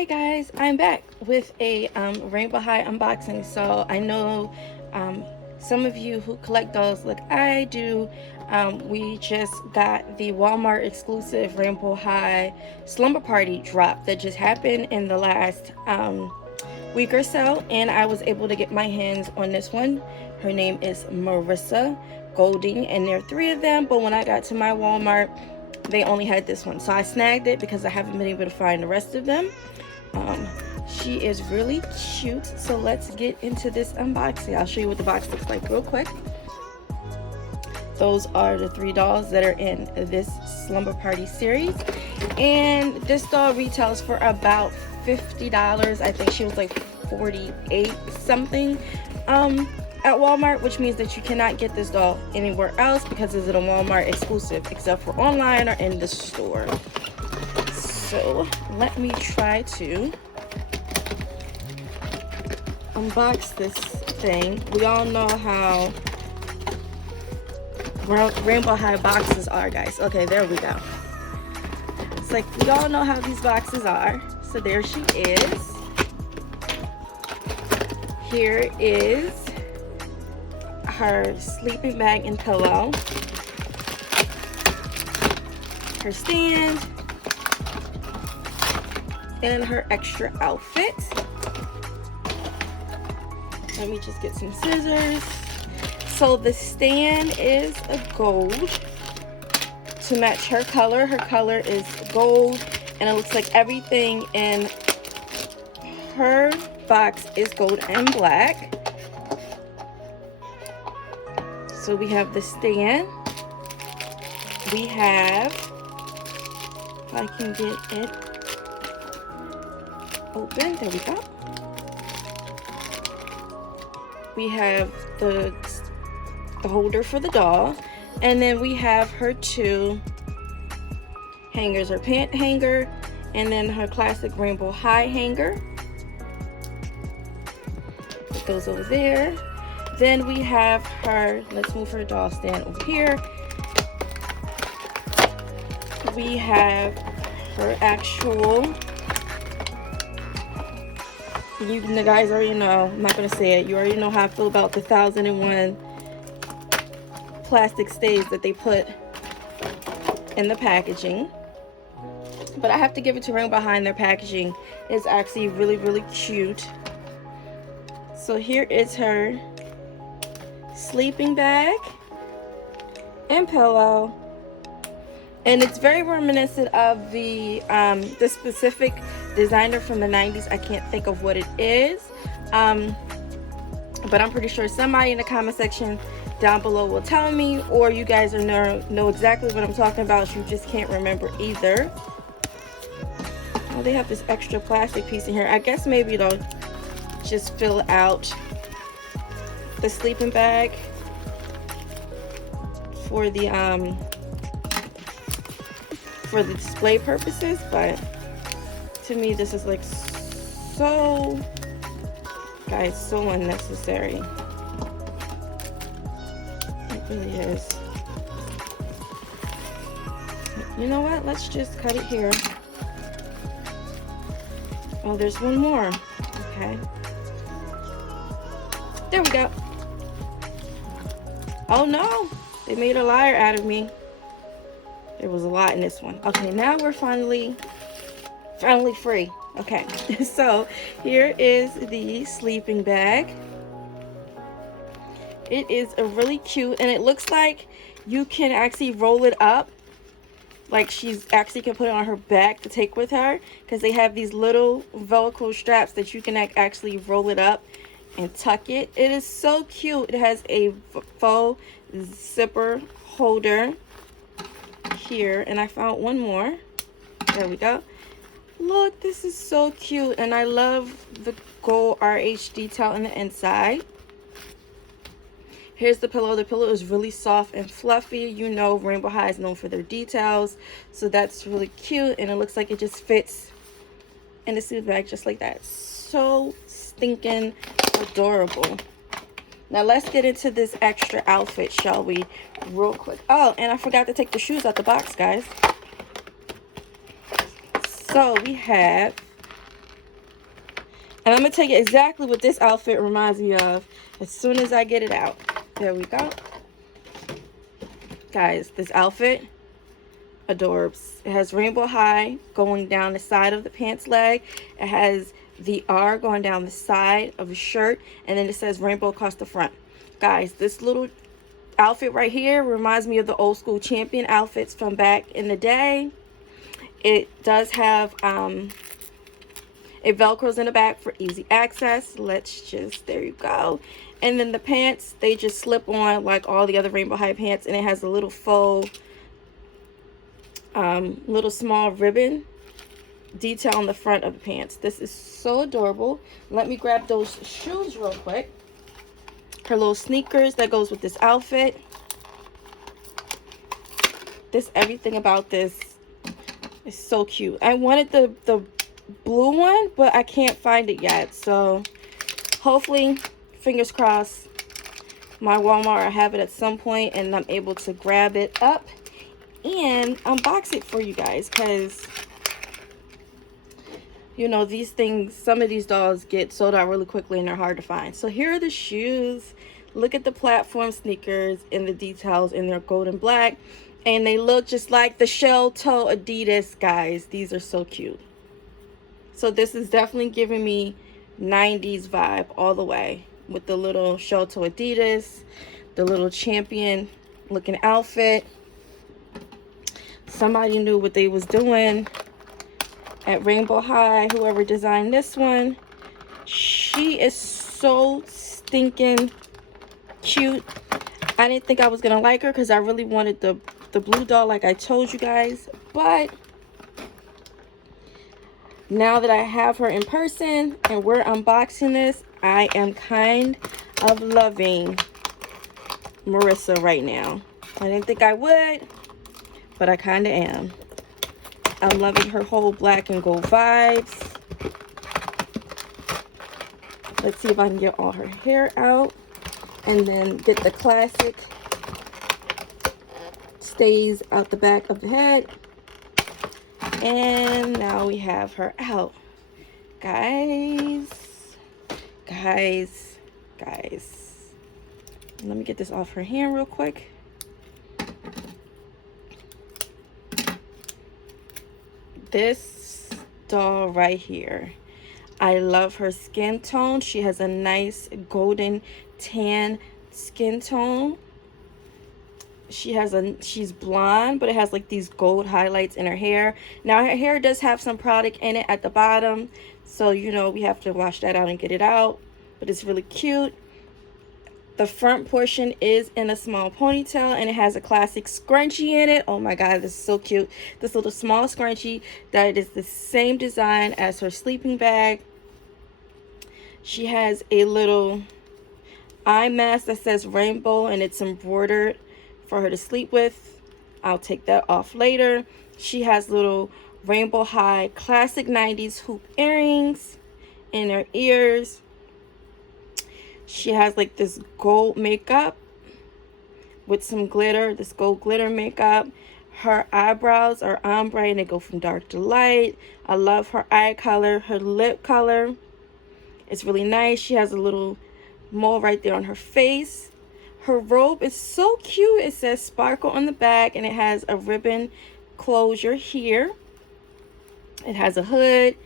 Hi guys, I'm back with a Rainbow High unboxing. So I know some of you who collect dolls like I do, we just got the Walmart exclusive Rainbow High Slumber Party drop that just happened in the last week or so, and I was able to get my hands on this one. Her name is Marisa Golding, and there are 3 of them, but when I got to my Walmart, they only had this one, so I snagged it because I haven't been able to find the rest of them. She is really cute, so let's get into this unboxing. I'll show you what the box looks like real quick. Those are the 3 dolls that are in this Slumber Party series, and this doll retails for about $50. I think she was like 48 something at Walmart, which means that you cannot get this doll anywhere else because it's a Walmart exclusive except for online or in the store. So let me try to unbox this thing. We all know how Rainbow High boxes are, guys. Okay, there we go. It's like we all know how these boxes are. So there she is. Here is her sleeping bag and pillow, her stand, and her extra outfit. Let me just get some scissors. So the stand is a gold to match her color. Her color is gold, and it looks like everything in her box is gold and black. So we have the stand. We have, if I can get it open, there we go. We have the holder for the doll, and then we have her 2 hangers, her pant hanger and then her classic Rainbow High hanger. It goes over there. Then we have her, let's move her doll stand over here. We have her actual, you guys already know, I'm not going to say it, you already know how I feel about the 1001 plastic stays that they put in the packaging. But I have to give it to Rainbow High, their packaging is actually really, really cute. So here is her sleeping bag and pillow, and it's very reminiscent of the specific designer from the 90s. I can't think of what it is, but I'm pretty sure somebody in the comment section down below will tell me, or you guys know exactly what I'm talking about. You just can't remember either. Oh, they have this extra plastic piece in here. I guess maybe they'll just fill out the sleeping bag for the display purposes, but to me this is like so, guys, so unnecessary. It really is. You know what, let's just cut it here. Oh, there's one more. Okay, there we go. Oh no, they made a liar out of me. There was a lot in this one. Okay, now we're finally free. Okay, so here is the sleeping bag. It is a really cute, and it looks like you can actually roll it up. Like she's actually can put it on her back to take with her, because they have these little Velcro straps that you can actually roll it up and tuck it. It is so cute. It has a faux zipper holder here, and I found one more. There we go. Look, this is so cute, and I love the gold RH detail in the inside. Here's the pillow. The pillow is really soft and fluffy. You know Rainbow High is known for their details, so that's really cute, and it looks like it just fits in the sleeping bag just like that. So stinking adorable. Now let's get into this extra outfit, shall we, real quick. Oh, and I forgot to take the shoes out the box, guys. So we have And I'm going to tell you exactly what this outfit reminds me of as soon as I get it out. There we go. Guys, this outfit, adorbs. It has rainbow high going down the side of the pants leg. It has the R going down the side of the shirt. And then it says rainbow across the front. Guys, this little outfit right here reminds me of the old school champion outfits from back in the day. It does have it velcros in the back for easy access. Let's just, there you go. And then the pants, they just slip on like all the other rainbow high pants, and it has a little faux little small ribbon detail on the front of the pants. This is so adorable. Let me grab those shoes real quick. Her little sneakers that goes with this outfit. Everything about this is so cute. I wanted the blue one, but I can't find it yet. So hopefully, fingers crossed, my Walmart, I have it at some point and I'm able to grab it up and unbox it for you guys, because you know, these things, some of these dolls get sold out really quickly and they're hard to find. So here are the shoes. Look at the platform sneakers and the details in their gold and black, and they look just like the shell toe Adidas. Guys, these are so cute. So this is definitely giving me 90s vibe all the way, with the little shell toe Adidas, the little champion looking outfit. Somebody knew what they was doing at Rainbow High, whoever designed this one. She is so stinking cute. I didn't think I was gonna like her because I really wanted the blue doll, like I told you guys, but now that I have her in person and we're unboxing this, I am kind of loving Marisa right now. I didn't think I would, but I kind of am. I'm loving her whole black and gold vibes. Let's see if I can get all her hair out and then get the classic stays out the back of the head. And now we have her out. Guys. Let me get this off her hand real quick. This doll right here, I love her skin tone. She has a nice golden tan skin tone. She's blonde, but it has like these gold highlights in her hair. Now her hair does have some product in it at the bottom, so you know we have to wash that out and get it out, but it's really cute. The front portion is in a small ponytail, and it has a classic scrunchie in it. Oh my god, this is so cute. This little small scrunchie that is the same design as her sleeping bag. She has a little eye mask that says rainbow, and it's embroidered for her to sleep with. I'll take that off later. She has little rainbow high classic 90s hoop earrings in her ears. She has like this gold makeup with some glitter, this gold glitter makeup. Her eyebrows are ombre and they go from dark to light. I love her eye color, her lip color. It's really nice. She has a little mole right there on her face. Her robe is so cute. It says sparkle on the back and it has a ribbon closure here. It has a hood.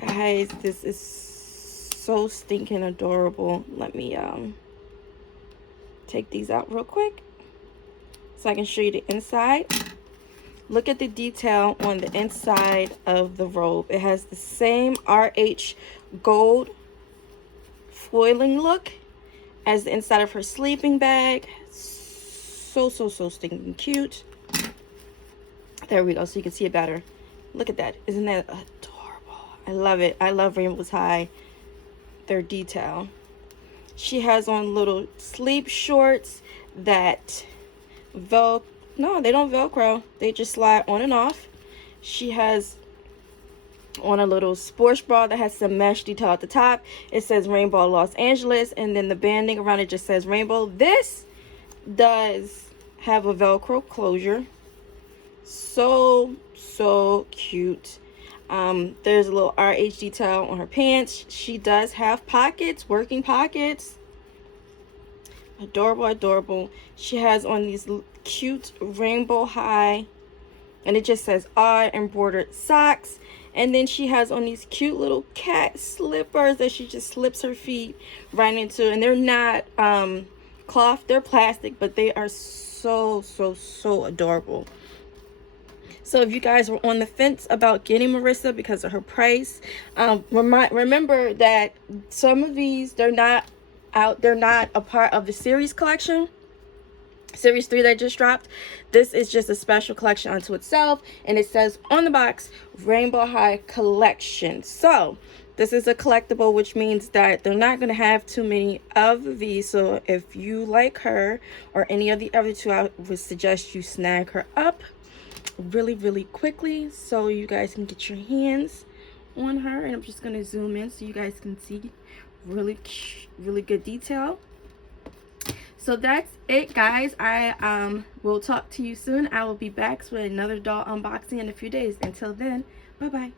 Guys, this is so stinking adorable. Let me take these out real quick so I can show you the inside. Look at the detail on the inside of the robe. It has the same RH gold foiling look as the inside of her sleeping bag. So stinking cute. There we go, so you can see it better. Look at that. Isn't that adorable? I love it. I love Rainbows High, their detail. She has on little sleep shorts that no, they don't velcro, they just slide on and off. She has on a little sports bra that has some mesh detail at the top. It says Rainbow Los Angeles, and then the banding around it just says Rainbow. This does have a velcro closure. So cute. There's a little RH detail on her pants. She does have pockets, working pockets. Adorable, adorable. She has on these cute rainbow high, and it just says odd embroidered socks. And then she has on these cute little cat slippers that she just slips her feet right into. And they're not cloth, they're plastic, but they are so adorable. So if you guys were on the fence about getting Marisa because of her price, remember that some of these, they're not a part of the series collection. Series 3 that just dropped. This is just a special collection unto itself, and it says on the box Rainbow High Collection. So this is a collectible, which means that they're not going to have too many of these. So if you like her or any of the other two, I would suggest you snag her up really quickly so you guys can get your hands on her. And I'm just going to zoom in so you guys can see really good detail. So that's it, guys. I will talk to you soon. I will be back with another doll unboxing in a few days. Until then, bye bye.